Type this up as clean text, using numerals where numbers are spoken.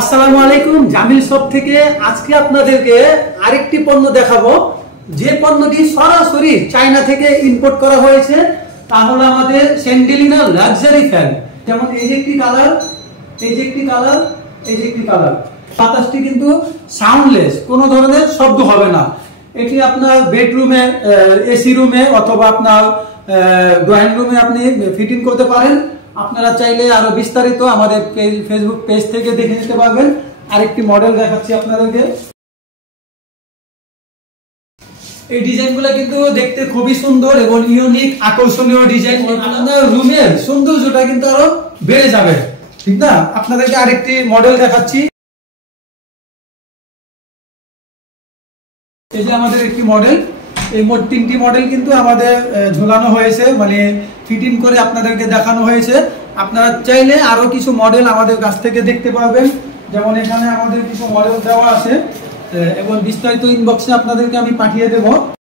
আসসালামু আলাইকুম, জামিল শপ থেকে আজকে আপনাদেরকে আরেকটি পণ্য দেখাবো, যে পণ্যটি সরাসরি চায়না থেকে ইম্পোর্ট করা হয়েছে। তা হলো আমাদের স্যান্ডেলিনা লাক্সারি ফ্যান। যেমন এই যে একটি কালার, এই যে একটি কালার, এই যে একটি কালার। বাতাসটি কিন্তু সাউন্ডলেস, কোনো ধরনের শব্দ হবে না। এটি আপনার বেডরুমে, এসি রুমে অথবা আপনার ড্রয়িং রুমে আপনি ফিটিং করতে পারেন। আপনারা চাইলে আরো বিস্তারিত আমাদের ফেসবুক পেজ থেকে দেখে নিতে পারবেন। আরেকটি মডেল দেখাচ্ছি আপনাদেরকে। এই ডিজাইনগুলো কিন্তু দেখতে খুবই সুন্দর এবং ইউনিক, আকর্ষণীয় ডিজাইন। আপনার রুমের সৌন্দর্যটা কিন্তু আরো বেড়ে যাবে, ঠিক না? আপনাদেরকে আরেকটি মডেল দেখাচ্ছি। এই যে আমাদের একটি মডেল, এই মোট তিনটি মডেল কিন্তু আমাদের ঝোলানো হয়েছে, মানে ফিটিং করে আপনাদেরকে দেখানো হয়েছে। আপনারা চাইলে আরো কিছু মডেল আমাদের কাছ থেকে দেখতে পারবেন। যেমন এখানে আমাদের কিছু মডেল দেওয়া আছে এবং বিস্তারিত ইনবক্সে আপনাদেরকে আমি পাঠিয়ে দেব।